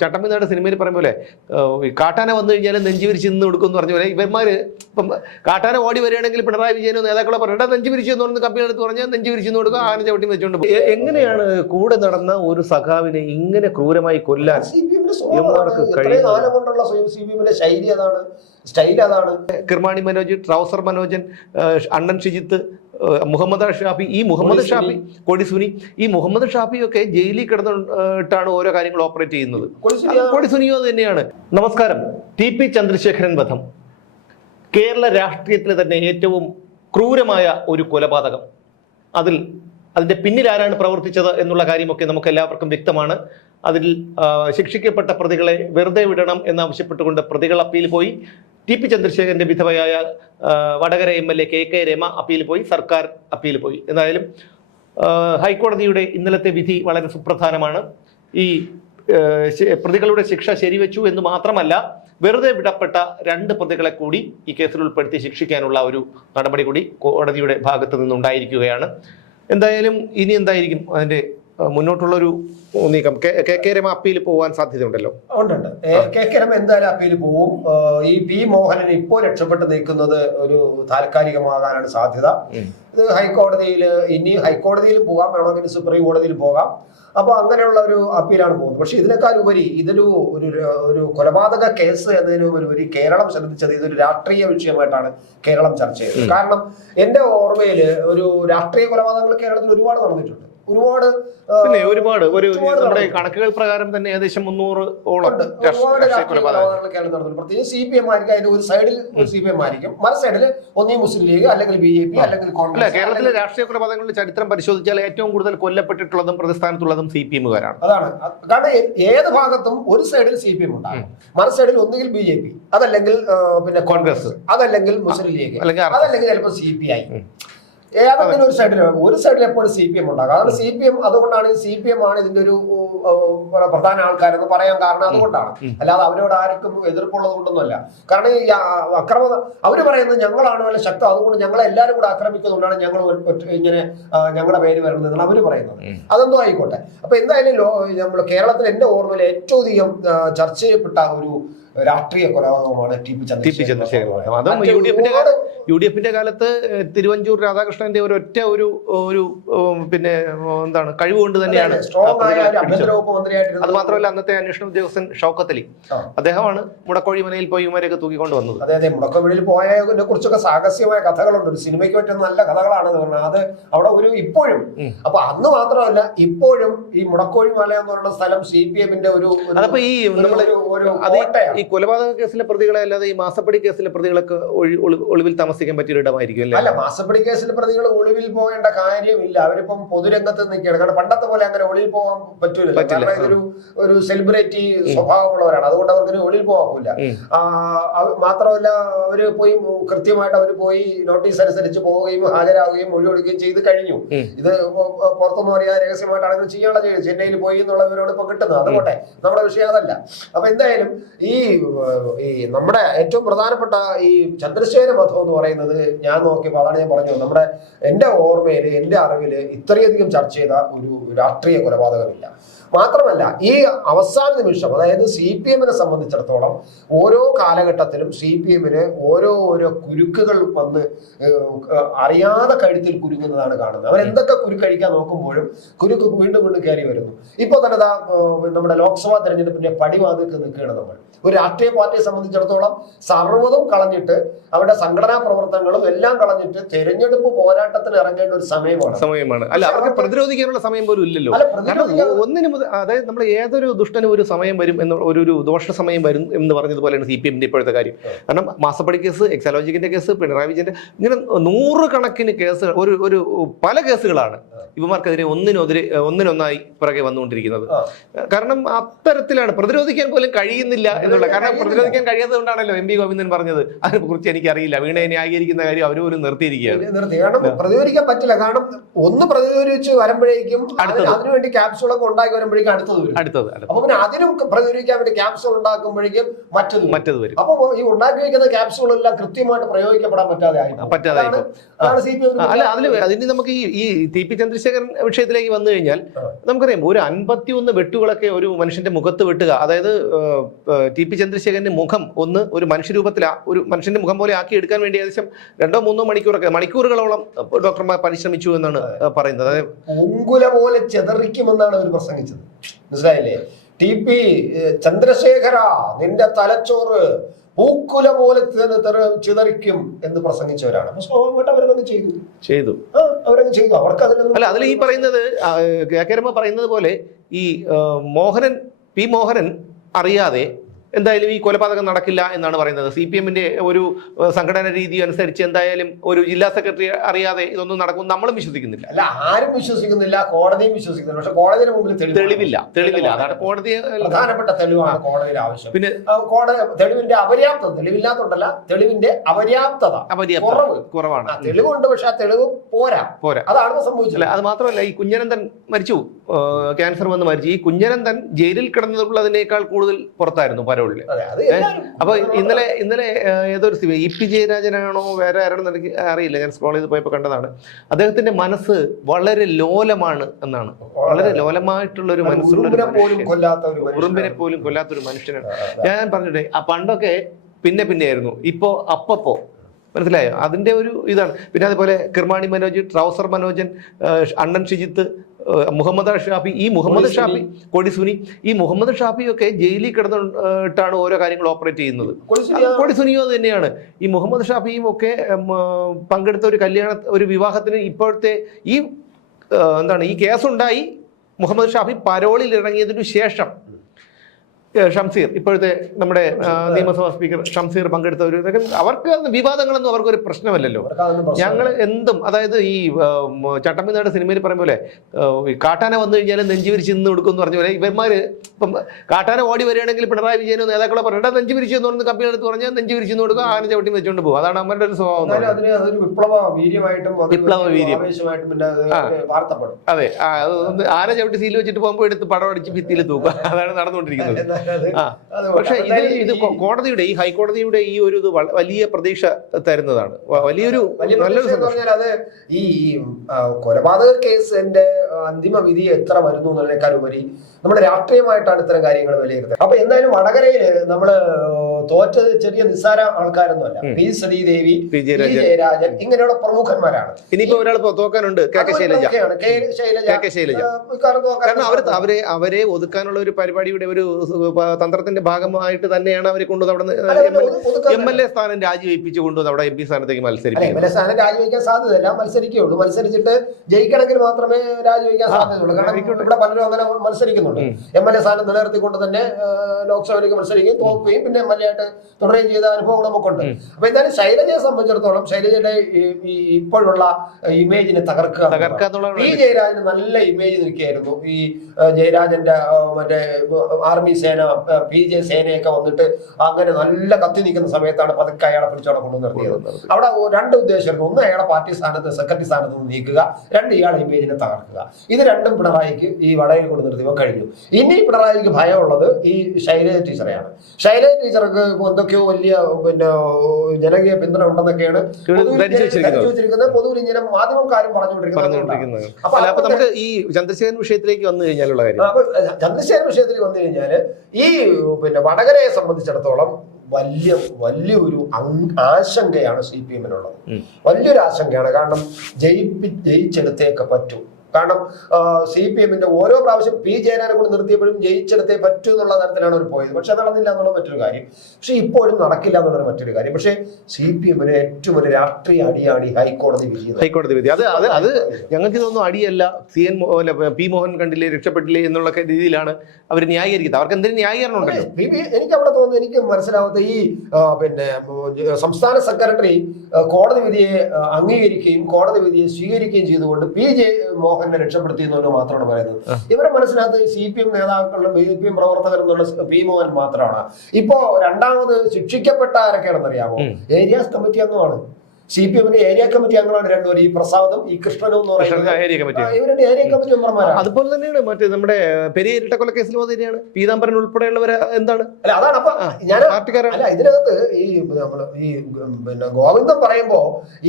ചട്ടമ്പിനാട് സിനിമയിൽ പറയും പോലെ കാട്ടാന വന്നു കഴിഞ്ഞാൽ നെഞ്ചു വിരിച്ച് നിന്ന് കൊടുക്കും എന്ന് പറഞ്ഞ പോലെ ഇവന്മാർ ഇപ്പം കാട്ടാന ഓടി വരികയാണെങ്കിൽ പിണറായി വിജയനോ നേതാക്കളോ പറഞ്ഞാൽ നെഞ്ചു വിരിച്ചു എന്ന് പറഞ്ഞ് കപ്പി എടുത്ത് പറഞ്ഞാൽ നെഞ്ചു വിരിച്ചു എന്ന് കൊടുക്കുക ആന ചവിട്ടി വെച്ചുകൊണ്ട് എങ്ങനെയാണ് കൂടെ നടന്ന ഒരു സഖാവിനെ ഇങ്ങനെ ക്രൂരമായി കൊല്ലാൻ ശൈലി അതാണ് സ്റ്റൈൽ അതാണ്. കിർമാണി മനോജ് ട്രൗസർ മനോജൻ അണ്ണൻ ഷിജിത്ത് മുഹമ്മദ് ഷാഫി ഈ മുഹമ്മദ് ഷാഫി കൊടി സുനി ഈ മുഹമ്മദ് ഷാഫിയൊക്കെ ഒക്കെ ജയിലിൽ കിടന്നിട്ടാണ് ഓരോ കാര്യങ്ങൾ ഓപ്പറേറ്റ് ചെയ്യുന്നത്. കൊടിസുനിയോ തന്നെയാണ്. നമസ്കാരം. ടി പി ചന്ദ്രശേഖരൻ വധം. കേരള രാഷ്ട്രീയത്തിലെ തന്നെ ഏറ്റവും ക്രൂരമായ ഒരു കൊലപാതകം. അതിൽ അതിന്റെ പിന്നിൽ ആരാണ് പ്രവർത്തിച്ചത് എന്നുള്ള കാര്യമൊക്കെ നമുക്ക് എല്ലാവർക്കും വ്യക്തമാണ്. അതിൽ ശിക്ഷിക്കപ്പെട്ട പ്രതികളെ വെറുതെ വിടണം എന്നാവശ്യപ്പെട്ടുകൊണ്ട് പ്രതികൾ അപ്പീൽ പോയി. ടി പി ചന്ദ്രശേഖരന്റെ വിധവയായ Vadakara M L A K K Rema appeal പോയി സർക്കാർ അപ്പീൽ പോയി. എന്തായാലും ഹൈക്കോടതിയുടെ ഇന്നലത്തെ വിധി വളരെ സുപ്രധാനമാണ്. ഈ പ്രതികളുടെ ശിക്ഷ ശരിവെച്ചു എന്ന് മാത്രമല്ല വെറുതെ വിടപ്പെട്ട രണ്ട് പ്രതികളെ കൂടി ഈ കേസിൽ ഉൾപ്പെടുത്തി ശിക്ഷിക്കാനുള്ള ഒരു നടപടി കൂടി കോടതിയുടെ ഭാഗത്ത് നിന്നുണ്ടായിരിക്കുകയാണ്. എന്തായാലും ഇനി എന്തായിരിക്കും അതിന്റെ ആ, മുന്നോട്ടുള്ള ഒരു നീക്കം. കെ കെ രമ അപ്പീൽ പോകാൻ സാധ്യതയുണ്ടല്ലോ? ഉണ്ടുണ്ട്. ഉണ്ട് കെ കെ രമ എന്തായാലും അപ്പീൽ പോവും. ഈ പി മോഹനൻ ഇപ്പോൾ രക്ഷപ്പെട്ട് നിൽക്കുന്നത് ഒരു താൽക്കാലികമാകാനാണ് സാധ്യത. ഇത് ഹൈക്കോടതിയിൽ ഇനി ഹൈക്കോടതിയിൽ പോകാം. വേണമെങ്കിൽ സുപ്രീം കോടതിയിൽ പോകാം. അപ്പോൾ അങ്ങനെയുള്ള ഒരു അപ്പീലാണ് പോകുന്നത്. പക്ഷെ ഇതിനേക്കാൾ ഉപരി ഇതൊരു ഒരു ഒരു കൊലപാതക കേസ് എന്നതിനുപരി കേരളം ശ്രദ്ധിച്ചത് ഇതൊരു രാഷ്ട്രീയ വിഷയമായിട്ടാണ് കേരളം ചർച്ച ചെയ്തത്. കാരണം എന്റെ ഓർമ്മയിൽ ഒരു രാഷ്ട്രീയ കൊലപാതകങ്ങൾ കേരളത്തിൽ ഒരുപാട് നടന്നിട്ടുണ്ട്. ഒരുപാട് പിന്നെ ഒരുപാട് ഒരു നമ്മുടെ കണക്കുകൾ പ്രകാരം തന്നെ ഏകദേശം മുന്നൂറ് ഓളം പ്രത്യേകിച്ച് സി പി എം ആയിരിക്കും അതിന്റെ ഒരു സൈഡിൽ സി പി എം ആയിരിക്കും. മറു സൈഡിൽ ഒന്നീ മുസ്ലിം ലീഗ് അല്ലെങ്കിൽ ബി ജെ പി അല്ലെങ്കിൽ അല്ല കോൺഗ്രസ് കേരളത്തിലെ രാഷ്ട്രീയ കൊലപാതകങ്ങളുടെ ചരിത്രം പരിശോധിച്ചാൽ ഏറ്റവും കൂടുതൽ കൊല്ലപ്പെട്ടിട്ടുള്ളതും പ്രതിസ്ഥാനത്തുള്ളതും സി പി എമ്മുകാരാണ് അതാണ്. അത് കാരണം ഏത് ഭാഗത്തും ഒരു സൈഡിൽ സി പി എം ഉണ്ടാകും. മറു സൈഡിൽ ഒന്നുകിൽ ബി ജെ പി അതല്ലെങ്കിൽ പിന്നെ കോൺഗ്രസ്. അതല്ലെങ്കിൽ മുസ്ലിം ലീഗ് അല്ലെങ്കിൽ. അതല്ലെങ്കിൽ ചിലപ്പോൾ സി പി ഐ ഏതെങ്കിലും ഒരു സൈഡിൽ ഒരു സൈഡിൽ എപ്പോഴും സി പി എം ഉണ്ടാകും. അതാണ് സി പി എം അതുകൊണ്ടാണ് സി പി എം ആണ് ഇതിന്റെ ഒരു പ്രധാന ആൾക്കാരെന്ന് പറയാൻ കാരണം അതുകൊണ്ടാണ്. അല്ലാതെ അവരോട് ആർക്കും എതിർപ്പുള്ളത് കൊണ്ടൊന്നുമല്ല. കാരണം ഈ അക്രമ അവർ പറയുന്നത് ഞങ്ങളാണ് വല്ല ശക്തം. അതുകൊണ്ട് ഞങ്ങളെ എല്ലാവരും കൂടെ ആക്രമിക്കുന്നതുകൊണ്ടാണ് ഞങ്ങൾ ഇങ്ങനെ ഞങ്ങളുടെ പേര് വരുന്നത് എന്നാണ് അവർ പറയുന്നത്. അതെന്തോ ആയിക്കോട്ടെ. അപ്പൊ എന്തായാലും ലോ നമ്മൾ കേരളത്തിൽ എന്റെ ഓർമ്മയിൽ ഏറ്റവും അധികം ചർച്ച ചെയ്യപ്പെട്ട ഒരു രാഷ്ട്രീയ കൊലപാതകമാണ് T P Chandrasekharan U D എഫിന്റെ കാലത്ത് തിരുവഞ്ചൂർ രാധാകൃഷ്ണന്റെ ഒരു ഒറ്റ ഒരു ഒരു പിന്നെ എന്താണ് കഴിവുകൊണ്ട് തന്നെയാണ് അത് മാത്രമല്ല അന്നത്തെ അന്വേഷണ ഉദ്യോഗസ്ഥൻ ഷൗക്കത്ത് അലി. അദ്ദേഹമാണ് മുടക്കോഴി മനയിൽ പോയി ഇവരെയൊക്കെ തൂക്കിക്കൊണ്ട് വന്നത്. അതെ അതെ മുടക്കവിളിയിൽ പോയതിനെ കുറിച്ചൊക്കെ സാഹസ്യമായ കഥകളുണ്ട്. ഒരു സിനിമയ്ക്ക് പറ്റുന്ന നല്ല കഥകളാണ് എന്ന് പറഞ്ഞാൽ അത് അവിടെ ഒരു ഇപ്പോഴും. അപ്പൊ അന്ന് മാത്രമല്ല ഇപ്പോഴും ഈ മുടക്കോഴി മല എന്ന് പറയുന്ന സ്ഥലം സി പി എമ്മിന്റെ ഒരു അതപ്പോ ഈ നമ്മളൊരു ഈ- കൊലപാതക കേസിലെ പ്രതികളെ അല്ലാതെ ഈ മാസപ്പടി കേസിലെ പ്രതികളൊക്കെ ഒളിവിൽ ഒളി- താമസിക്കാൻ പറ്റിയ ഇടമായിരിക്കും അല്ല? മാസപ്പടി കേസിൽ പ്രതികൾ ഒളിവിൽ പോകേണ്ട കാര്യമില്ല. അവരിപ്പം പൊതുരംഗത്ത് നിൽക്കുകയാണ്. കാരണം പണ്ടത്തെ പോലെ അങ്ങനെ ഒളിവിൽ പോകാൻ പറ്റൂല. കാരണം ഇതൊരു ഒരു സെലിബ്രിറ്റി സ്വഭാവമുള്ളവരാണ്. അതുകൊണ്ട് അവർക്ക് ഒളിവിൽ ഉം. മാത്രമല്ല അവർ പോയി കൃത്യമായിട്ട് അവർ പോയി നോട്ടീസ് അനുസരിച്ച് പോവുകയും ഹാജരാകുകയും മൊഴി കൊടുക്കുകയും ചെയ്ത് കഴിഞ്ഞു. ഇത് പുറത്തുനിന്ന് പറയാ രഹസ്യമായിട്ടാണെങ്കിലും ചെയ്യാനുള്ള ചെയ്യും ചെന്നൈയിൽ പോയി എന്നുള്ളവരോട് ഇപ്പൊ കിട്ടുന്നത്. അതുകൊട്ടെ നമ്മുടെ വിഷയം അതല്ല. അപ്പൊ എന്തായാലും ഈ ഈ നമ്മുടെ ഏറ്റവും പ്രധാനപ്പെട്ട ഈ ചന്ദ്രശേഖര മതം എന്ന് പറയുന്നത് ഞാൻ നോക്കിയപ്പോൾ അതാണ് ഞാൻ പറഞ്ഞത്. നമ്മുടെ എന്റെ ഓർമ്മയിൽ എന്റെ അറിവിൽ ഇത്രയധികം ചർച്ച ചെയ്ത ഒരു രാഷ്ട്രീയ കൊലപാതകമില്ല. മാത്രമല്ല ഈ അവസാന നിമിഷം അതായത് സി പി എമ്മിനെ സംബന്ധിച്ചിടത്തോളം ഓരോ കാലഘട്ടത്തിലും സി പി എമ്മിന് ഓരോ ഓരോ കുരുക്കുകൾ വന്ന് അറിയാതെ കഴുത്തിൽ കുരുങ്ങുന്നതാണ് കാണുന്നത്. അവരെന്തൊക്കെ കുരുക്കഴിക്കാൻ നോക്കുമ്പോഴും കുരുക്ക് വീണ്ടും വീണ്ടും കയറി വരുന്നു. ഇപ്പൊ തന്നെ നമ്മുടെ ലോക്സഭാ തെരഞ്ഞെടുപ്പിന്റെ പടിവാതിൽക്ക് നിൽക്കുകയാണ് നമ്മൾ. ഒരു രാഷ്ട്രീയ പാർട്ടിയെ സംബന്ധിച്ചിടത്തോളം സർവതും കളഞ്ഞിട്ട് അവരുടെ സംഘടനാ പ്രവർത്തനങ്ങളും എല്ലാം കളഞ്ഞിട്ട് തെരഞ്ഞെടുപ്പ് പോരാട്ടത്തിന് ഇറങ്ങേണ്ട ഒരു സമയമാണ്. സമയമാണ്. അല്ല അവർക്ക് പ്രതിരോധിക്കാനുള്ള സമയം പോലും ഇല്ലല്ലോ. ഒന്നിനും മുതൽ അതായത് നമ്മൾ ഏതൊരു ദുഷ്ടനും ഒരു സമയം വരും എന്ന ഒരു ഒരു ദോഷ സമയം വരും എന്ന് പറഞ്ഞതുപോലെയാണ് സി പി എമ്മിന്റെ ഇപ്പോഴത്തെ കാര്യം. കാരണം മാസപ്പടി കേസ് എക്സാലോജിക്കിന്റെ കേസ് പിണറായി വിജയന്റെ ഇങ്ങനെ നൂറുകണക്കിന് കേസുകൾ ഒരു ഒരു പല കേസുകളാണ് ഇവമാർക്കെതിരെ ഒന്നിനെതിരെ ഒന്നിനൊന്നായി പുറകെ വന്നുകൊണ്ടിരിക്കുന്നത്. കാരണം അത്തരത്തിലാണ് പ്രതിരോധിക്കാൻ പോലും കഴിയുന്നില്ല എന്നുള്ള കാരണം പ്രതിരോധിക്കാൻ കഴിയാത്തത് കൊണ്ടാണല്ലോ എം പി ഗോവിന്ദൻ പറഞ്ഞത്. അതിനെ കുറിച്ച് എനിക്കറിയില്ല. വീണയെ ന്യായീകരിക്കുന്ന കാര്യം അവർ പോലും നിർത്തിയിരിക്കുകയാണ്. പ്രതിരോധിക്കാൻ പറ്റില്ല. കാരണം ഒന്ന് പ്രതിരോധിച്ച് വരുമ്പോഴേക്കും. അതിനുവേണ്ടി ക്യാപ്സുകളൊക്കെ ഉണ്ടാക്കി വരുമ്പോഴേക്കും അടുത്തത് വരും. അടുത്തത് അപ്പൊ പിന്നെ അതിനും പ്രതികരിക്കാൻ വേണ്ടി ക്യാപ്സൂൾ ഉണ്ടാക്കുമ്പോഴേക്കും മറ്റത് മറ്റത് വരും. അപ്പൊ ഈ ഉണ്ടാക്കി വെക്കുന്ന ക്യാപ്സൂളെല്ലാം കൃത്യമായിട്ട് പ്രയോഗിക്കപ്പെടാൻ പറ്റാതെ പറ്റാതെ അല്ല അതിൽ അതിന് നമുക്ക് ഈ ഈ ടി പി ചന്ദ്രശേഖരൻ വിഷയത്തിലേക്ക് വന്നു കഴിഞ്ഞാൽ നമുക്കറിയാം ഒരു അൻപത്തി ഒന്ന് വെട്ടുകളൊക്കെ ഒരു മനുഷ്യന്റെ മുഖത്ത് വെട്ടുക. അതായത് ടി പി ചന്ദ്രശേഖരന്റെ മുഖം ഒന്ന് ഒരു മനുഷ്യരൂപത്തിൽ ഒരു മനുഷ്യന്റെ മുഖം പോലെ ആക്കി എടുക്കാൻ വേണ്ടി ഏകദേശം രണ്ടോ മൂന്നോ മണിക്കൂറൊക്കെ മണിക്കൂറുകളോളം ഡോക്ടർമാർ പരിശ്രമിച്ചു എന്നാണ് പറയുന്നത്. അതായത് പോലെ ചെതറിക്കുമെന്നാണ് അവർ പ്രസംഗിച്ചത്. മനസ്സിലായില്ലേ? ടി പി ചന്ദ്രശേഖര നിന്റെ തലച്ചോറ് പൂക്കുല പോലെ ചിതറിക്കും എന്ന് പ്രസംഗിച്ചവരാണ്. അപ്പൊ സ്വാഭാവികമായിട്ട് അവരതങ്ങ് ചെയ്തു. ചെയ്തു. അവരങ്ങ് ചെയ്തു. അവർക്ക് അല്ല അതിൽ ഈ പറയുന്നത് ആ, കെ കെ രമ പറയുന്നത് പോലെ ഈ മോഹനൻ പി മോഹനൻ അറിയാതെ എന്തായാലും ഈ കൊലപാതകം നടക്കില്ല എന്നാണ് പറയുന്നത്. സി പി എമ്മിന്റെ ഒരു സംഘടന രീതി അനുസരിച്ച് എന്തായാലും ഒരു ജില്ലാ സെക്രട്ടറി അറിയാതെ ഇതൊന്നും നടക്കും നമ്മളും വിശ്വസിക്കുന്നില്ല. അല്ല ആരും വിശ്വസിക്കുന്നില്ല കോടതിയും വിശ്വസിക്കുന്നില്ല. പക്ഷെ കോടതിയുടെ മുമ്പിൽ തെളിവില്ല തെളിവില്ല. അതാണ് കോടതി പ്രധാനപ്പെട്ട തെളിവാണ് കോടതിയുടെ ആവശ്യം. പിന്നെ കോടതി തെളിവിന്റെ അപര്യാപ്തത തെളിവില്ലാത്തോണ്ടല്ല തെളിവിന്റെ അപര്യാപ്തത അപര്യാപ്തം കുറവ്. കുറവാണ്. തെളിവുണ്ട് പക്ഷെ ആ തെളിവ് പോരാ. പോരാ. അതാണ് സംഭവിച്ചത്. അത് മാത്രമല്ല ഈ കുഞ്ഞനന്ദൻ മരിച്ചു. ക്യാൻസർ വന്ന് മരിച്ചു. ഈ കുഞ്ഞനന്ദൻ ജയിലിൽ കിടന്നതുള്ളതിനേക്കാൾ കൂടുതൽ പുറത്തായിരുന്നു എല്ലാവരും അപ്പൊ ഇന്നലെ ഇന്നലെ ഏതൊരു ഇ പി ജയരാജനാണോ വേറെ ആരാണെന്ന് എനിക്ക് അറിയില്ല. ഞാൻ സ്ക്രോൾ ചെയ്ത് പോയപ്പോൾ കണ്ടതാണ്. അദ്ദേഹത്തിന്റെ മനസ്സ് വളരെ ലോലമാണ് എന്നാണ്. വളരെ ലോലമായിട്ടുള്ള ഒരു മനസ്സുള്ള ഉറുമ്പിനെ പോലും കൊല്ലാത്ത ഒരു മനുഷ്യനാണ്. കൊല്ലാത്തൊരു മനുഷ്യനാണ്. ഞാൻ പറഞ്ഞിട്ടെ ആ പണ്ടൊക്കെ പിന്നെ പിന്നെ ആയിരുന്നു ഇപ്പോ അപ്പപ്പോ. മനസ്സിലായോ? അതിന്റെ ഒരു ഇതാണ്. പിന്നെ അതുപോലെ കിർമാണി മനോജ് ട്രൗസർ മനോജൻ അണ്ണൻ ഷിജിത്ത് മുഹമ്മദ് ഷാഫി ഈ മുഹമ്മദ് കൊടി ഷാഫി കൊടിസുനി ഈ മുഹമ്മദ് ഷാഫിയൊക്കെ ജയിലിൽ കിടന്നിട്ടാണ് ഓരോ കാര്യങ്ങൾ ഓപ്പറേറ്റ് ചെയ്യുന്നത്. കൊടിസുനിയോ കൊടി സുനിയോ അത് തന്നെയാണ്. ഈ മുഹമ്മദ് ഷാഫിയും ഒക്കെ പങ്കെടുത്ത ഒരു കല്യാണ ഒരു വിവാഹത്തിന് ഇപ്പോഴത്തെ ഈ എന്താണ് ഈ കേസുണ്ടായി. മുഹമ്മദ് ഷാഫി പരോളിൽ ഇറങ്ങിയതിനു ശേഷം ഷംസീർ ഇപ്പോഴത്തെ നമ്മുടെ നിയമസഭാ സ്പീക്കർ ഷംസീർ പങ്കെടുത്ത ഒരു അവർക്ക് വിവാദങ്ങളൊന്നും അവർക്കൊരു പ്രശ്നമല്ലല്ലോ. അവർക്ക് ഒരു പ്രശ്നമല്ലല്ലോ ഞങ്ങൾ എന്തും അതായത് ഈ ചട്ടമ്പിനാട് സിനിമയിൽ പറയും പോലെ കാട്ടാന വന്നു കഴിഞ്ഞാൽ നെഞ്ചു വിരിച്ച് നിന്ന് കൊടുക്കും എന്ന് പറഞ്ഞ പോലെ ഇവന്മാർ ഇപ്പം കാട്ടാന ഓടി വരികയാണെങ്കിൽ പിണറായി വിജയനോ നേതാക്കളെ പറഞ്ഞാൽ നെഞ്ചു വിരിച്ച് എന്ന് പറഞ്ഞ് കപ്പി എടുത്ത് പറഞ്ഞാൽ നെഞ്ചു വിരിച്ച് എന്ന് കൊടുക്കുക ആന ചവിട്ടി വെച്ചുകൊണ്ട് പോകും. അതാണ് അവരുടെ ഒരു സ്വഭാവം. വിപ്ലവ വീര്യമായിട്ടും വിപ്ലവ വീര്യം. അത് ആന ചവിട്ടി സീൽ വെച്ചിട്ട് പോകുമ്പോൾ എടുത്ത് പടം അടിച്ച് ഭിത്തിയിൽ തൂക്കുക അതാണ് നടന്നുകൊണ്ടിരിക്കുന്നത്. ആ. ഇത് ഇത് കോടതിയുടെ ഈ ഹൈക്കോടതിയുടെ ഈ ഒരു ഇത് വലിയ പ്രതീക്ഷ തരുന്നതാണ്. വലിയൊരു വലിയ നല്ലൊരു പറഞ്ഞാൽ അത് ഈ കൊലപാതക കേസിന്റെ അന്തിമ വിധി എത്ര വരുന്നു എന്നതിനേക്കാൾ ഉപരി നമ്മുടെ രാഷ്ട്രീയമായിട്ടാണ് ഇത്തരം കാര്യങ്ങൾ വിലയിരുത്തുന്നത്. അപ്പൊ എന്തായാലും വടകരയിൽ നമ്മൾ തോറ്റത് ചെറിയ നിസ്സാര ആൾക്കാരൊന്നുമല്ല. P Sreedevi P J Jayarajan ഇങ്ങനെയുള്ള പ്രമുഖന്മാരാണ്. ഇനിയിപ്പോ ഒരാൾ തോക്കാനുണ്ട് കെ കെ ശൈലജ. കാരണം അവർ അവരെ അവരെ ഒതുക്കാനുള്ള ഒരു പരിപാടിയുടെ ഒരു തന്ത്രത്തിന്റെ ഭാഗമായിട്ട് തന്നെയാണ് അവരെ കൊണ്ടുവന്ന് അവിടെ എം എൽ എ സ്ഥാനം രാജിവെപ്പിച്ചു കൊണ്ടുവന്ന് അവിടെ എം പി സ്ഥാനത്തേക്ക് മത്സരിക്കും എം എൽ എ സ്ഥാനം രാജിവെക്കാൻ സാധ്യതയില്ല. മത്സരിക്കുകയുള്ളൂ മത്സരിച്ചിട്ട് ജയിക്കണമെങ്കിൽ മാത്രമേ രാജിവെക്കാൻ സാധ്യതയുള്ളൂ. കാരണം. ഇവിടെ പലരും അങ്ങനെ മത്സരിക്കുന്നുണ്ട്. എം എൽ എ സ്ഥാനം നിലനിർത്തിക്കൊണ്ട് തന്നെ ലോക്സഭയിലേക്ക് മത്സരിക്കുകയും തോക്കുകയും പിന്നെ എം എൽ എ ആയിട്ട് തുടരുകയും ചെയ്ത അനുഭവം നമുക്കുണ്ട്. അപ്പൊ എന്തായാലും ശൈലജയെ സംബന്ധിച്ചിടത്തോളം ശൈലജയുടെ ഈ- ഈ ഇപ്പോഴുള്ള ഇമേജിനെ തകർക്കുക പി ജയരാജന് നല്ല ഇമേജ് നിൽക്കുകയായിരുന്നു. ഈ ജയരാജന്റെ മറ്റേ ആർമി സേന ആ, പി ജെ സേനയൊക്കെ വന്നിട്ട് അങ്ങനെ നല്ല കത്തി നിൽക്കുന്ന സമയത്താണ് പതുക്കെ അയാളെ പിടിച്ചവിടെ കൊണ്ടു നിർത്തിയത്. അവിടെ രണ്ട് ഉദ്ദേശമായിരുന്നു ഒന്ന് അയാളെ പാർട്ടി സ്ഥാനത്ത് സെക്രട്ടറി സ്ഥാനത്ത് നിന്ന് നീക്കുക. രണ്ട് ഇയാളെ ഇമേജിനെ തകർക്കുക. ഇത് രണ്ടും പിണറായിക്ക് ഈ വടയിൽ കൊണ്ട് നിർത്തിയപ്പോൾ കഴിഞ്ഞു. ഇനി പിണറായിക്ക് ഭയമുള്ളത് ഈ ശൈലജ ടീച്ചറെയാണ്. ശൈലജ ടീച്ചർക്ക് എന്തൊക്കെയോ വലിയ പിന്നെ ജനകീയ പിന്തുണ ഉണ്ടെന്നൊക്കെയാണ് വെച്ചിരിക്കുന്നത്. പൊതുവിൽ ഇങ്ങനെ മാധ്യമക്കാരും പറഞ്ഞുകൊണ്ടിരിക്കുന്നത് അപ്പൊ നമുക്ക് ഈ ചന്ദ്രശേഖരൻ വിഷയത്തിലേക്ക് വന്നു കഴിഞ്ഞാലുള്ള കാര്യം. ചന്ദ്രശേഖരൻ ചന്ദ്രശേഖര വിഷയത്തിൽ വന്നു കഴിഞ്ഞാൽ ഈ പിന്നെ വടകരയെ സംബന്ധിച്ചിടത്തോളം വലിയ വലിയൊരു ആശങ്കയാണ് സി പി എമ്മിനുള്ളത്. വലിയൊരു ആശങ്കയാണ്. കാരണം ജയിപ്പി ജയിച്ചെടുത്തേക്ക് പറ്റൂ. കാരണം സി പി എമ്മിന്റെ ഓരോ പ്രാവശ്യം പി ജയനാനെ കൊണ്ട് നിർത്തിയപ്പോഴും ജയിച്ചെടുത്തേ പറ്റൂ എന്നുള്ള തരത്തിലാണ് അവർ പോയത്. പക്ഷെ അത് നടന്നില്ല എന്നുള്ള മറ്റൊരു കാര്യം. പക്ഷെ ഇപ്പോഴും നടക്കില്ല എന്നുള്ളത് മറ്റൊരു കാര്യം. പക്ഷെ സി പി എമ്മിന് ഏറ്റവും ഒരു രാഷ്ട്രീയ അടിയാണ് ഈ ഹൈക്കോടതി വിധി ഹൈക്കോടതി വിധി. അത് അത് അത് ഞങ്ങൾക്ക് ഇതൊന്നും അടിയല്ല. സി എൻ പി മോഹൻ കണ്ടില്ലേ രക്ഷപ്പെട്ടില്ലേ എന്നുള്ള രീതിയിലാണ് അവർ ന്യായീകരിക്കുന്നത്. അവർക്ക് എന്തെങ്കിലും ന്യായീകരണം ഉണ്ടല്ലോ? എനിക്ക് അവിടെ തോന്നുന്നു എനിക്ക് മനസ്സിലാവാത്ത ഈ പിന്നെ സംസ്ഥാന സെക്രട്ടറി കോടതി വിധിയെ അംഗീകരിക്കുകയും കോടതി വിധിയെ സ്വീകരിക്കുകയും ചെയ്തുകൊണ്ട് പി ജെ മോഹനെ രക്ഷപ്പെടുത്തി എന്നുള്ളത് മാത്രമാണ് പറയുന്നത്. ഇവരെ മനസ്സിനകത്ത് സി പി എം നേതാക്കളുടെ ബി പി എം പ്രവർത്തകർ എന്നുള്ള പി മോഹൻ മാത്രമാണ്. ഇപ്പോ രണ്ടാമത് ശിക്ഷിക്കപ്പെട്ട ആരൊക്കെയാണെന്ന് അറിയാമോ ഉം. ഏരിയാസ് കമ്മിറ്റി അംഗമാണ്. സി പി എമ്മിന്റെ ഏരിയ കമ്മിറ്റി അംഗമാണ് രണ്ടുപേരും. ഈ പ്രസാദും ഈ കൃഷ്ണനും എന്ന് പറയുന്നത്. Area committee. ഏരിയ കമ്മിറ്റി മെമ്പർമാരാണ്. അതുപോലെ തന്നെയാണ് മറ്റേ നമ്മുടെ പെരിയ ഇരട്ട കേസിൽ തന്നെയാണ് പീതാംബരൻ ഉൾപ്പെടെയുള്ളവര് എന്താണ്? അല്ല അതാണ് അപ്പൊ ഞാൻ പാർട്ടിക്കാരാണ്. അല്ല ഇതിനകത്ത് ഈ നമ്മൾ ഈ പിന്നെ ഗോവിന്ദൻ പറയുമ്പോ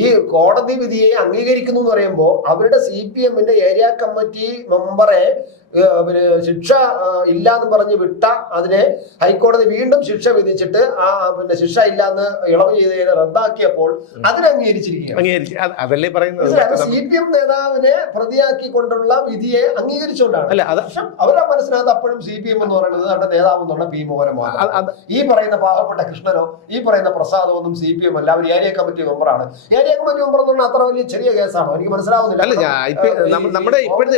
ഈ കോടതി വിധിയെ അംഗീകരിക്കുന്നു എന്ന് പറയുമ്പോ അവരുടെ സി പി എമ്മിന്റെ ഏരിയ കമ്മിറ്റി മെമ്പറെ പിന്നെ ശിക്ഷ ഇല്ല എന്ന് പറഞ്ഞ് വിട്ട അതിനെ ഹൈക്കോടതി വീണ്ടും ശിക്ഷ വിധിച്ചിട്ട് ആ പിന്നെ ശിക്ഷ ഇല്ല എന്ന് ഇളവ് ചെയ്തതിനെ റദ്ദാക്കിയപ്പോൾ അതിനെ അംഗീകരിച്ചിരിക്കുകയാണ്. അംഗീകരിച്ച്. അതല്ലേ പറയുന്നത്? സി പി എം നേതാവിനെ പ്രതിയാക്കിക്കൊണ്ടുള്ള വിധിയെ അംഗീകരിച്ചുകൊണ്ടാണ്. അല്ല അവരുടെ മനസ്സിനകത്ത് അപ്പോഴും സി പി എം എന്ന് പറയുന്നത് അവരുടെ നേതാവ് എന്നുള്ള പി മോഹനമാണ് ഈ പറയുന്ന പാവപ്പെട്ട കൃഷ്ണനോ ഈ പറയുന്ന പ്രസാദോ ഒന്നും സി പി എം അല്ല. അവർ ഏരിയ കമ്മിറ്റി മെമ്പറാണ്. ഏരിയ കമ്മിറ്റി മെമ്പർ എന്ന് പറഞ്ഞാൽ അത്ര വലിയ ചെറിയ കേസാണോ? എനിക്ക് മനസ്സിലാവുന്നില്ല. നമ്മുടെ ഇപ്പോഴത്തെ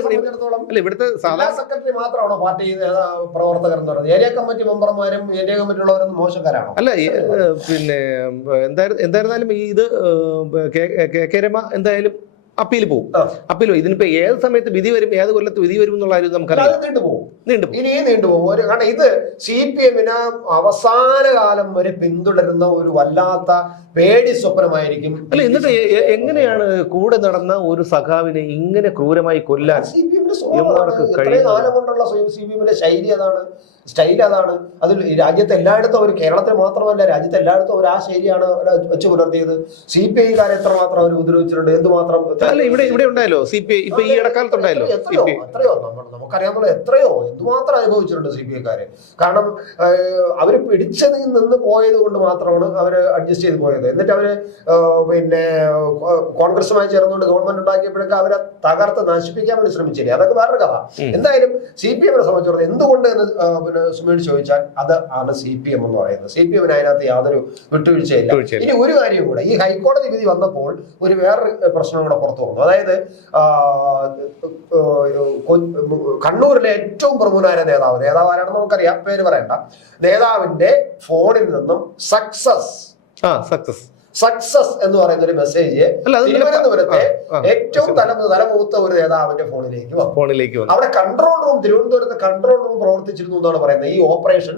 ഇവിടുത്തെ സാധാരണ ജില്ലാ സെക്രട്ടറി മാത്രമാണോ പാർട്ടി പ്രവർത്തകർ എന്ന് പറയുന്നത്? ഏരിയ കമ്മിറ്റി മെമ്പർമാരും ഏരിയ കമ്മിറ്റി ഉള്ളവരൊന്നും മോശക്കാരാണോ? അല്ല പിന്നെ എന്തായാലും എന്തായിരുന്നാലും ഈ ഇത് കെ- കെ രമ എന്തായാലും അപ്പീൽ പോകും. അപ്പീൽ പോകും ഇതിനിപ്പോ ഏത് സമയത്ത് വിധി വരും ഏത് കൊല്ലത്ത് വിധി വരും എന്നുള്ള കാര്യം നമുക്കറിയാം അത് നീണ്ടുപോകും നീണ്ടുപോകും ഇനി നീണ്ടുപോകും ഒരു കാരണം ഇത് സി പി എമ്മിന് അവസാന കാലം വരെ പിന്തുടരുന്ന ഒരു വല്ലാത്ത പേടി സ്വപ്നമായിരിക്കും. അല്ല എന്നിട്ട് എങ്ങനെയാണ് കൂടെ നടന്ന ഒരു സഖാവിനെ ഇങ്ങനെ ക്രൂരമായി കൊല്ലാൻ സി പി എമ്മിന്റെ ഇവന്മാർക്ക് കാലം കൊണ്ടുള്ള സി പി എമ്മിന്റെ ശൈലി അതാണ്. സ്റ്റൈൽ അതാണ്. അതിൽ രാജ്യത്തെ എല്ലായിടത്തും അവർ കേരളത്തിൽ മാത്രമല്ല രാജ്യത്തെ എല്ലായിടത്തും അവർ ആ ശൈലിയാണ് വെച്ച് പുലർത്തിയത്. സി പി ഐക്കാരെ എത്രമാത്രം അവർ ഉപദ്രവിച്ചിട്ടുണ്ട് എന്തുമാത്രം ഇവിടെ ഇവിടെ ഉണ്ടായല്ലോ സി പി ഐ ഇപ്പൊ ഈ ഇടക്കാലത്ത് ഉണ്ടായല്ലോ എത്രയോ എത്രയോ നമ്മൾ നമുക്കറിയാവുന്ന എത്രയോ എന്തുമാത്രം അനുഭവിച്ചിട്ടുണ്ട് സി പി ഐക്കാര് കാരണം അവർ പിടിച്ചതിൽ നിന്ന് പോയത് കൊണ്ട് മാത്രമാണ് അവർ അഡ്ജസ്റ്റ് ചെയ്ത് പോയത്. എന്നിട്ട് അവർ പിന്നെ കോൺഗ്രസുമായി ചേർന്നുകൊണ്ട് ഗവൺമെന്റ് ഉണ്ടാക്കിയപ്പോഴൊക്കെ അവരെ തകർത്ത് നശിപ്പിക്കാൻ വേണ്ടി ശ്രമിച്ചില്ലേ? അതൊക്കെ വേറൊരു കഥ. എന്തായാലും സി പി എമ്മിനെ സംബന്ധിച്ചിടത്തോളം എന്തുകൊണ്ട് എന്ന് സുമേഷ് ചോദിച്ചാൽ അത് ആണ് സി പി എം എന്ന് പറയുന്നത്. സി പി എമ്മിന് അതിനകത്ത് യാതൊരു വിട്ടുവീഴ്ചയില്ല. ഇനി ഒരു കാര്യം കൂടെ ഈ ഹൈക്കോടതി വിധി വന്നപ്പോൾ ഒരു വേറൊരു പ്രശ്നം കൂടെ പുറത്തു വന്നു. അതായത് കണ്ണൂരിലെ ഏറ്റവും പ്രമുഖനായ നേതാവ് നേതാവ് ആരാണെന്ന് നമുക്കറിയാം പേര് പറയണ്ട. നേതാവിന്റെ ഫോണിൽ നിന്നും സക്സസ്. സക്സസ്. സക്സസ് എന്ന് പറയുന്ന ഒരു മെസ്സേജ് തിരുവനന്തപുരത്തെ. ഏറ്റവും തല തലമൂത്ത ഒരു നേതാവിന്റെ ഫോണിലേക്ക് ഫോണിലേക്ക് അവിടെ കൺട്രോൾ റൂം തിരുവനന്തപുരത്ത് കൺട്രോൾ റൂം പ്രവർത്തിച്ചിരുന്നു എന്നാണ് പറയുന്നത്. ഈ ഓപ്പറേഷൻ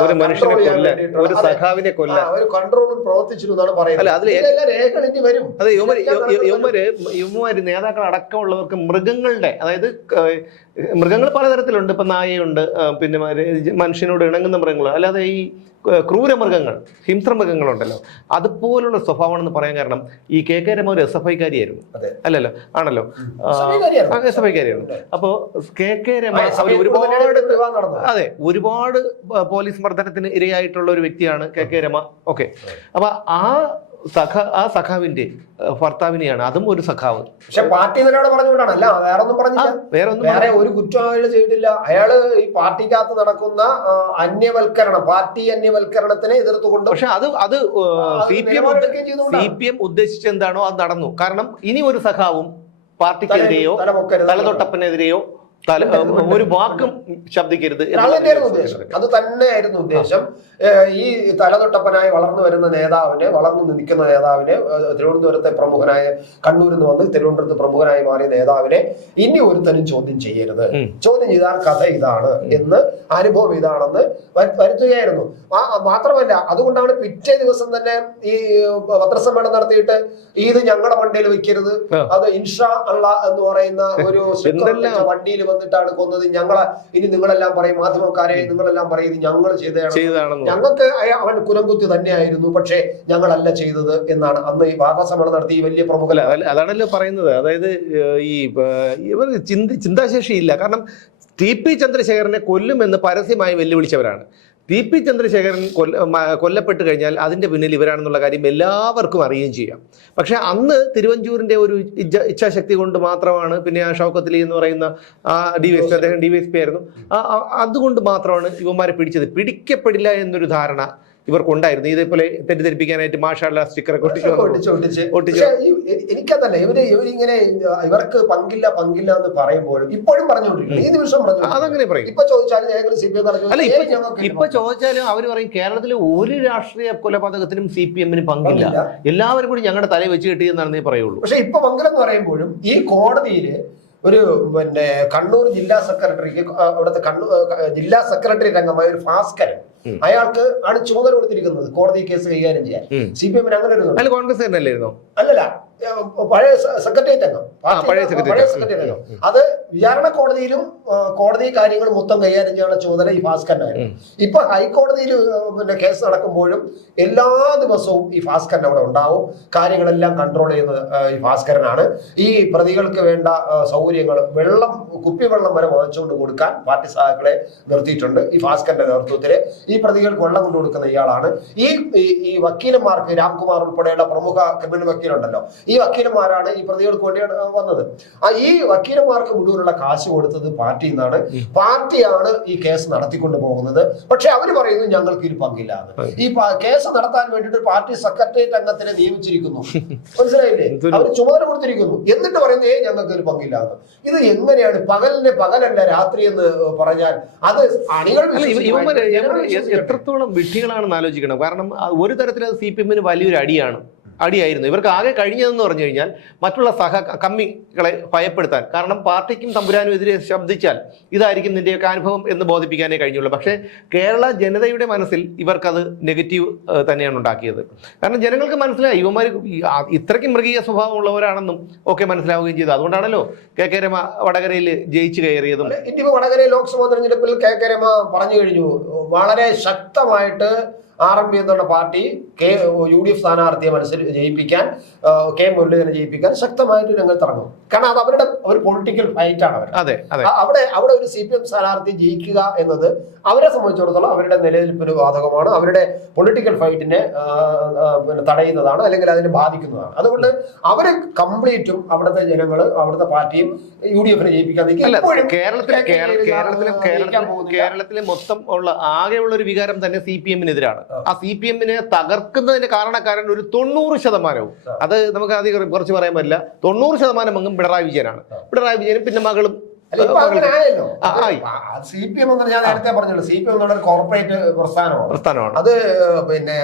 ഒരു മനുഷ്യനെ വേണ്ടിയിട്ടുള്ള- ഒരു. സഖാവിനെ കൊല്ല. ഒരു കൺട്രോൾ റൂം പ്രവർത്തിച്ചിരുന്നു എന്നാണ് പറയുന്നത്. രേഖകൾ ഇനി വരും. അതെ യുവര് യുവര് നേതാക്കൾ അടക്കമുള്ളവർക്ക് മൃഗങ്ങളുടെ അതായത് മൃഗങ്ങൾ പലതരത്തിലുണ്ട്. ഇപ്പൊ നായയുണ്ട് പിന്നെ മനുഷ്യനോട് ഇണങ്ങുന്ന മൃഗങ്ങൾ അല്ലാതെ ഈ ക്രൂര ക്രൂരമൃഗങ്ങൾ ഹിംസ്ര മൃഗങ്ങളുണ്ടല്ലോ. അതുപോലുള്ള സ്വഭാവമാണെന്ന് പറയാൻ കാരണം ഈ കെ കെ രമ ഒരു എസ് എഫ് ഐക്കാരിയായിരുന്നു. അല്ലല്ലോ ആണല്ലോ. എസ് എഫ് ഐക്കാരിയായിരുന്നു. അപ്പോ കെ കെ രമ ഒരുപാട്. അതെ ഒരുപാട് പോലീസ് മർദ്ദനത്തിന് ഇരയായിട്ടുള്ള ഒരു വ്യക്തിയാണ് കെ കെ രമ. ഓക്കെ. അപ്പൊ ആ സഖ ആ സഖാവിന്റെ ഭർത്താവിനെയാണ്. അതും ഒരു സഖാവ്. പക്ഷെ പാർട്ടി നിലപാട് പറഞ്ഞുകൊണ്ടാണ്. അല്ല വേറെ ഒന്നും പറഞ്ഞില്ല. വേറെ ഒന്നും വേറെ ഒരു കുറ്റം അയാൾ ചെയ്തിട്ടില്ല. അയാൾ ഈ പാർട്ടിക്കകത്ത് നടക്കുന്ന അന്യവൽക്കരണം പാർട്ടി അന്യവൽക്കരണത്തിനെ എതിർത്തുകൊണ്ട് പക്ഷെ അത് അത് C P M C P M ഉദ്ദേശിച്ചെന്താണോ അത് നടന്നു. കാരണം ഇനി ഒരു സഖാവും പാർട്ടിക്കെതിരെയോ. തലതൊട്ടപ്പനെതിരെയോ തല ഒരു വാക്കും ശബ്ദിക്കരുത് അത് തന്നെയായിരുന്നു ഉദ്ദേശം. ഈ തലതൊട്ടപ്പനായി വളർന്നു വരുന്ന നേതാവിനെ വളർന്നു നിൽക്കുന്ന നേതാവിനെ തിരുവനന്തപുരത്തെ പ്രമുഖനായ കണ്ണൂരിൽ നിന്ന് വന്ന് തിരുവനന്തപുരത്ത് പ്രമുഖനായി മാറിയ നേതാവിനെ ഇനി ഒരുത്തനും ചോദ്യം ചെയ്യരുത്. ചോദ്യം ചെയ്താൽ കഥ ഇതാണ് എന്ന് അനുഭവം ഇതാണെന്ന് വരു- വരുത്തുകയായിരുന്നു. മാത്രമല്ല അതുകൊണ്ടാണ് പിറ്റേ ദിവസം തന്നെ ഈ പത്രസമ്മേളനം നടത്തിയിട്ട് ഇത് ഞങ്ങളുടെ വണ്ടിയിൽ വെക്കരുത്. അത് ഇൻഷാ അള്ള എന്ന് പറയുന്ന ഒരു വണ്ടിയിൽ വന്നിട്ടാണ് കൊന്നത്. ഞങ്ങളെ ഇനി നിങ്ങളെല്ലാം പറയും മാധ്യമക്കാരെ നിങ്ങളെല്ലാം പറയും ഞങ്ങൾ ചെയ്തതാണ്. ഞങ്ങൾക്ക് അവൻ കുരംകുത്തി തന്നെയായിരുന്നു പക്ഷേ ഞങ്ങളല്ല ചെയ്തത് എന്നാണ് അന്ന് ഈ വാദസമരം നടത്തി ഈ വലിയ പ്രമുഖ അതാണല്ലോ പറയുന്നത്. അതായത് ഈ ഇവർ ചിന്തി ചിന്താശേഷിയില്ല. കാരണം ടി പി ചന്ദ്രശേഖരനെ കൊല്ലുമെന്ന് പരസ്യമായി വെല്ലുവിളിച്ചവരാണ്. ടി പി ചന്ദ്രശേഖരൻ കൊല്ല കൊല്ലപ്പെട്ട് കഴിഞ്ഞാൽ അതിന്റെ പിന്നിൽ ഇവരാണെന്നുള്ള കാര്യം എല്ലാവർക്കും അറിയുകയും ചെയ്യാം. പക്ഷെ അന്ന് തിരുവഞ്ചൂരിന്റെ ഒരു ഇച്ഛ- ഇച്ഛാശക്തി കൊണ്ട് മാത്രമാണ് പിന്നെ ആ ഷൗക്കത്തിലി എന്ന് പറയുന്ന ആ ഡി വൈ എസ് അദ്ദേഹം ഡി വൈ എസ് പി ആയിരുന്നു. അതുകൊണ്ട് മാത്രമാണ് ഇവന്മാരെ പിടിച്ചത്. പിടിക്കപ്പെടില്ല എന്നൊരു ധാരണ ഇവർക്കുണ്ടായിരുന്നു ഇതേപോലെ തെറ്റിദ്ധരിപ്പിക്കാനായിട്ട് മാഷാള്ള സ്റ്റിക്കറൊക്കെ എനിക്കതല്ല. ഇവർ ഇവരിങ്ങനെ ഇവർക്ക് പങ്കില്ല പങ്കില്ല എന്ന് പറയുമ്പോഴും ഇപ്പോഴും പറഞ്ഞുകൊണ്ടിരിക്കുന്നു. ഈ നിമിഷം പറഞ്ഞു അതങ്ങനെ പറയും. ഇപ്പൊ ചോദിച്ചാലും ഇപ്പൊ ചോദിച്ചാലും അവർ പറയും കേരളത്തിലെ ഒരു രാഷ്ട്രീയ കൊലപാതകത്തിനും സി പി എമ്മിന് പങ്കില്ല. എല്ലാവരും കൂടി ഞങ്ങളുടെ തലയിൽ വെച്ച് കിട്ടിയെന്നാണെന്നേ പറയുള്ളൂ. പക്ഷെ ഇപ്പൊ പങ്കിലെന്ന് എന്ന് പറയുമ്പോഴും ഈ കോടതിയിൽ ഒരു പിന്നെ കണ്ണൂർ ജില്ലാ സെക്രട്ടറിക്ക് അവിടുത്തെ കണ്ണൂർ ജില്ലാ സെക്രട്ടറി രംഗമായ ഒരു ഭാസ്കരൻ. അയാൾക്ക് ആണ് ചുമതല കൊടുത്തിരിക്കുന്നത് കോടതി കേസ് കൈകാര്യം ചെയ്യാൻ. സി പി എമ്മിന് അങ്ങനെ ഒരു കോൺഗ്രസ് അല്ലല്ല പഴയ സെക്രട്ടേറിയറ്റ് അംഗം. പഴയ. സെക്രട്ടേറിയറ്റ് അംഗം അത് വിചാരണ കോടതിയിലും കോടതി കാര്യങ്ങൾ മൊത്തം കൈകാര്യം ചെയ്യാനുള്ള ചുമതല ഈ ഭാസ്കരനായിരുന്നു ഇപ്പൊ ഹൈക്കോടതിയിൽ പിന്നെ കേസ് നടക്കുമ്പോഴും എല്ലാ ദിവസവും ഈ ഭാസ്കരൻ അവിടെ ഉണ്ടാവും. കാര്യങ്ങളെല്ലാം കൺട്രോൾ ചെയ്യുന്നത് ഈ ഭാസ്കരനാണ്. ഈ പ്രതികൾക്ക് വേണ്ട സൗകര്യങ്ങൾ വെള്ളം കുപ്പിവെള്ളം വരെ വാങ്ങിച്ചുകൊണ്ട് കൊടുക്കാൻ പാർട്ടി സഹാക്കളെ നിർത്തിയിട്ടുണ്ട് ഈ ഭാസ്കരന്റെ നേതൃത്വത്തിൽ ഈ പ്രതികൾക്ക് വെള്ളം കൊണ്ടു കൊടുക്കുന്ന ഇയാളാണ്. ഈ ഈ- വക്കീലന്മാർക്ക് രാംകുമാർ ഉൾപ്പെടെയുള്ള പ്രമുഖ ക്രിമിനൽ വക്കീലുണ്ടല്ലോ. ഈ വക്കീലന്മാരാണ് ഈ പ്രതികൾക്ക് വേണ്ടി വന്നത്. ആ ഈ വക്കീലന്മാർക്ക് മുഴുവനുള്ള കാശ് കൊടുത്തത് പാർട്ടി നിന്നാണ് പാർട്ടിയാണ് ഈ കേസ് നടത്തിക്കൊണ്ട് പോകുന്നത്. പക്ഷെ അവർ പറയുന്നു ഞങ്ങൾക്ക് ഒരു പങ്കില്ല ഈ കേസ് നടത്താൻ വേണ്ടിട്ട് പാർട്ടി സെക്രട്ടേറിയറ്റ് അംഗത്തിനെ നിയമിച്ചിരിക്കുന്നു. മനസ്സിലായില്ലേ? അവർ അവർ ചുമതല കൊടുത്തിരിക്കുന്നു. എന്നിട്ട് പറയുന്നത് ഏ ഞങ്ങൾക്ക് ഒരു പങ്കില്ലാന്ന്. ഇത് എങ്ങനെയാണ്? പകലിന് പകലല്ല രാത്രി എന്ന് പറഞ്ഞാൽ അത് അണികൾ. എത്രത്തോളം വിഡ്ഢികളാണെന്ന് ആലോചിക്കണം. കാരണം ഒരു തരത്തിൽ അത് സി പി എമ്മിന് വലിയൊരു അടിയാണ്. അടിയായിരുന്നു. ഇവർക്ക് ആകെ കഴിഞ്ഞതെന്ന് പറഞ്ഞു കഴിഞ്ഞാൽ മറ്റുള്ള സഹ കമ്മികളെ ഭയപ്പെടുത്താൻ. കാരണം പാർട്ടിക്കും തമ്പുരാനും എതിരെ ശബ്ദിച്ചാൽ ഇതായിരിക്കും നിന്റെയൊക്കെ അനുഭവം എന്ന് ബോധിപ്പിക്കാനേ കഴിഞ്ഞുള്ളൂ. പക്ഷേ കേരള ജനതയുടെ മനസ്സിൽ ഇവർക്കത് നെഗറ്റീവ് തന്നെയാണ് ഉണ്ടാക്കിയത്. കാരണം ജനങ്ങൾക്ക് മനസ്സിലായി ഇവന്മാർ ഇത്രയ്ക്ക് മൃഗീയ സ്വഭാവമുള്ളവരാണെന്നും ഒക്കെ മനസ്സിലാവുകയും ചെയ്തു. അതുകൊണ്ടാണല്ലോ കെ കെ രമ വടകരയിൽ ജയിച്ചു കയറിയതും. ഇനിയിപ്പോ വടകര ലോക്സഭാ തെരഞ്ഞെടുപ്പിൽ കെ കെ രമ പറഞ്ഞു കഴിഞ്ഞു. വളരെ ശക്തമായിട്ട് ആർ എം പി എന്നുള്ള party K U D F സ്ഥാനാർത്ഥിയെ മത്സരി ജയിപ്പിക്കാൻ കെ മുരളീധരനെ ജയിപ്പിക്കാൻ ശക്തമായിട്ട് രംഗത്തിറങ്ങും കാരണം അത് അവരുടെ ഒരു പൊളിറ്റിക്കൽ ഫൈറ്റ് ആണ് അവർ അതെ അവിടെ അവിടെ ഒരു സി പി എം സ്ഥാനാർത്ഥി ജയിക്കുക എന്നത് അവരെ സംബന്ധിച്ചിടത്തോളം അവരുടെ നിലനിൽപ്പിന് ബാധകമാണ്. അവരുടെ പൊളിറ്റിക്കൽ ഫൈറ്റിനെ പിന്നെ തടയുന്നതാണ് അല്ലെങ്കിൽ അതിനെ ബാധിക്കുന്നതാണ്. അതുകൊണ്ട് അവർ കംപ്ലീറ്റും അവിടുത്തെ ജനങ്ങൾ അവിടുത്തെ പാർട്ടിയും യു ഡി എഫിനെ ജയിപ്പിക്കാൻ കേരളത്തിലെ. കേരളത്തിലെ മൊത്തം ഉള്ള ആകെയുള്ള ഒരു വികാരം തന്നെ സി പി എമ്മിനെതിരാണ് ആ സി പി എമ്മിനെ തകർക്കുന്നതിന്റെ കാരണക്കാരൻ ഒരു തൊണ്ണൂറ് ശതമാനവും. അത് നമുക്ക് അധികം കുറച്ച് പറയാൻ പറ്റില്ല. തൊണ്ണൂറ് ശതമാനം അങ്ങും പിണറായി വിജയനാണ്. പിണറായി വിജയനും പിന്നെ മകളും സി പി എം എന്ന് ഞാൻ നേരത്തെ പറഞ്ഞല്ലോ. സി പി എം എന്നുള്ള കോർപ്പറേറ്റ് പ്രസ്ഥാനമാണ്. പ്രസ്ഥാനമാണ്. അത് പിന്നെ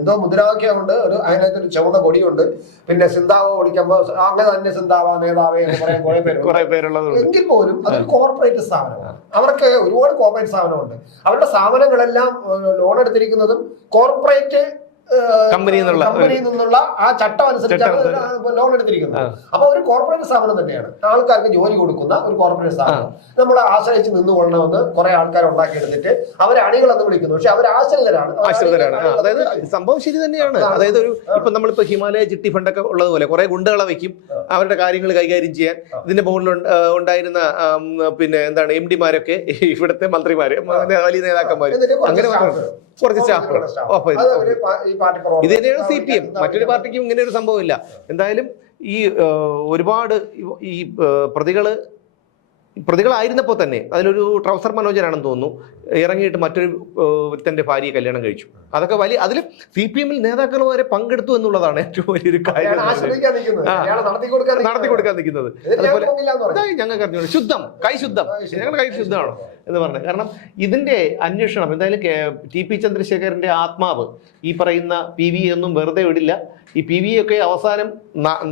എന്തോ മുദ്രാവാക്യമുണ്ട്. ഒരു അതിനകത്ത് ഒരു ചുവന്ന കൊടിയുണ്ട് പിന്നെ സിന്താവ ഓടിക്കുമ്പോ അങ്ങനെ തന്നെ സിന്താവ നേതാവ് കുറെ പേരുള്ളത് എങ്കിൽ പോലും അതൊരു കോർപ്പറേറ്റ് സ്ഥാപനമാണ് അവർക്ക് ഒരുപാട് കോർപ്പറേറ്റ് സ്ഥാപനമുണ്ട്. അവരുടെ സ്ഥാപനങ്ങളെല്ലാം ലോൺ എടുത്തിരിക്കുന്നതും കോർപ്പറേറ്റ് കമ്പനിയിൽ നിന്നുള്ള കമ്പനിയിൽ നിന്നുള്ള ആ ചട്ടം അനുസരിച്ചാണ് ചട്ടം ലോൺ എടുത്തിരിക്കുന്നത് അപ്പൊ ഒരു കോർപ്പറേറ്റ് സ്ഥാപനം തന്നെയാണ്. ആൾക്കാർക്ക് ജോലി കൊടുക്കുന്ന ഒരു കോർപ്പറേറ്റ് സ്ഥാപനം. നമ്മളെ ആശ്രയിച്ച് നിന്നുകൊള്ളണമെന്ന് കുറെ ആൾക്കാർ ഉണ്ടാക്കിയെടുത്തിട്ട് അവരെ അണികളെന്ന് വിളിക്കുന്നു. പക്ഷെ അവർ ആശ്രിതരാണ്. ആശ്രിതരാണ് അതായത്. സംഭവം ശരി തന്നെയാണ്. അതായത് ഒരു ഇപ്പൊ നമ്മളിപ്പോ ഹിമാലയ ചിട്ടി ഫണ്ടൊക്കെ ഉള്ളതുപോലെ കുറെ ഗുണ്ടകളെ വെക്കും. അവരുടെ കാര്യങ്ങൾ കൈകാര്യം ചെയ്യാൻ. ഇതിന്റെ മുകളിൽ ഉണ്ടായിരുന്ന പിന്നെ എന്താണ് എം ഡിമാരൊക്കെ ഇവിടുത്തെ മന്ത്രിമാര് വലിയ നേതാക്കന്മാര്. അങ്ങനെ. കുറച്ച് സ്റ്റാഫുകൾ. ഇത് തന്നെയാണ് സി പി എം. മറ്റൊരു പാർട്ടിക്കും ഇങ്ങനെ ഒരു സംഭവമില്ല. എന്തായാലും ഈ ഒരുപാട് ഈ പ്രതികൾ പ്രതികളായിരുന്നപ്പോൾ തന്നെ അതിലൊരു ട്രൗസർ മനോജനാണെന്ന് തോന്നുന്നു. ഇറങ്ങിയിട്ട് മറ്റൊരു തന്റെ ഭാര്യയെ കല്യാണം കഴിച്ചു. അതൊക്കെ വലിയ അതിൽ സി പി എമ്മിൽ നേതാക്കൾ വരെ പങ്കെടുത്തു എന്നുള്ളതാണ് ഏറ്റവും വലിയൊരു കാര്യം നടത്തി കൊടുക്കാൻ നിൽക്കുന്നത്. അതുപോലെ. ഞങ്ങൾക്ക് അറിഞ്ഞു ശുദ്ധം. കൈ ശുദ്ധം. കൈശുദ്ധമാണോ ഞങ്ങളുടെ കൈ ശുദ്ധമാണോ എന്ന് പറഞ്ഞത്. കാരണം ഇതിന്റെ അന്വേഷണം എന്തായാലും ടി പി ചന്ദ്രശേഖരന്റെ ആത്മാവ് ഈ പറയുന്ന പി വി ഒന്നും വെറുതെ വിടില്ല. ഈ പി വി ഒക്കെ അവസാനം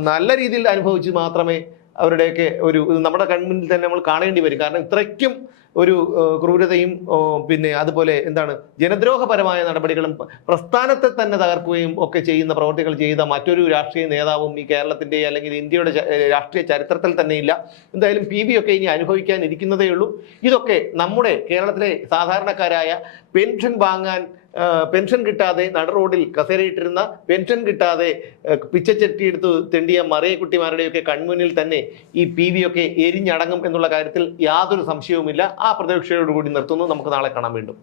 നല്ല രീതിയിൽ അനുഭവിച്ച് മാത്രമേ അവരുടെയൊക്കെ ഒരു നമ്മുടെ കൺമുന്നിൽ തന്നെ നമ്മൾ കാണേണ്ടി വരും. കാരണം ഇത്രയ്ക്കും ഒരു ക്രൂരതയും പിന്നെ അതുപോലെ എന്താണ് ജനദ്രോഹപരമായ നടപടികളും പ്രസ്ഥാനത്തെ തന്നെ തകർക്കുകയും ഒക്കെ ചെയ്യുന്ന പ്രവർത്തികൾ ചെയ്ത മറ്റൊരു രാഷ്ട്രീയ നേതാവും ഈ കേരളത്തിന്റെ അല്ലെങ്കിൽ ഇന്ത്യയുടെ രാഷ്ട്രീയ ചരിത്രത്തിൽ തന്നെ ഇല്ല എന്തായാലും പി വി ഒക്കെ ഇനി അനുഭവിക്കാൻ ഇരിക്കുന്നതേ ഉള്ളൂ ഇതൊക്കെ നമ്മുടെ കേരളത്തിലെ സാധാരണക്കാരായ പെൻഷൻ വാങ്ങാൻ പെൻഷൻ കിട്ടാതെ നട റോഡിൽ കസേരയിട്ടിരുന്ന പെൻഷൻ കിട്ടാതെ പിച്ചച്ചട്ടി എടുത്ത് തെണ്ടിയ മറിയക്കുട്ടിമാരുടെയൊക്കെ കൺമുന്നിൽ തന്നെ ഈ പി വി ഒക്കെ എരിഞ്ഞടങ്ങും എന്നുള്ള കാര്യത്തിൽ യാതൊരു സംശയവുമില്ല. ആ പ്രതീക്ഷയോടുകൂടി നിർത്തുന്നു. നമുക്ക് നാളെ കാണാൻ വീണ്ടും.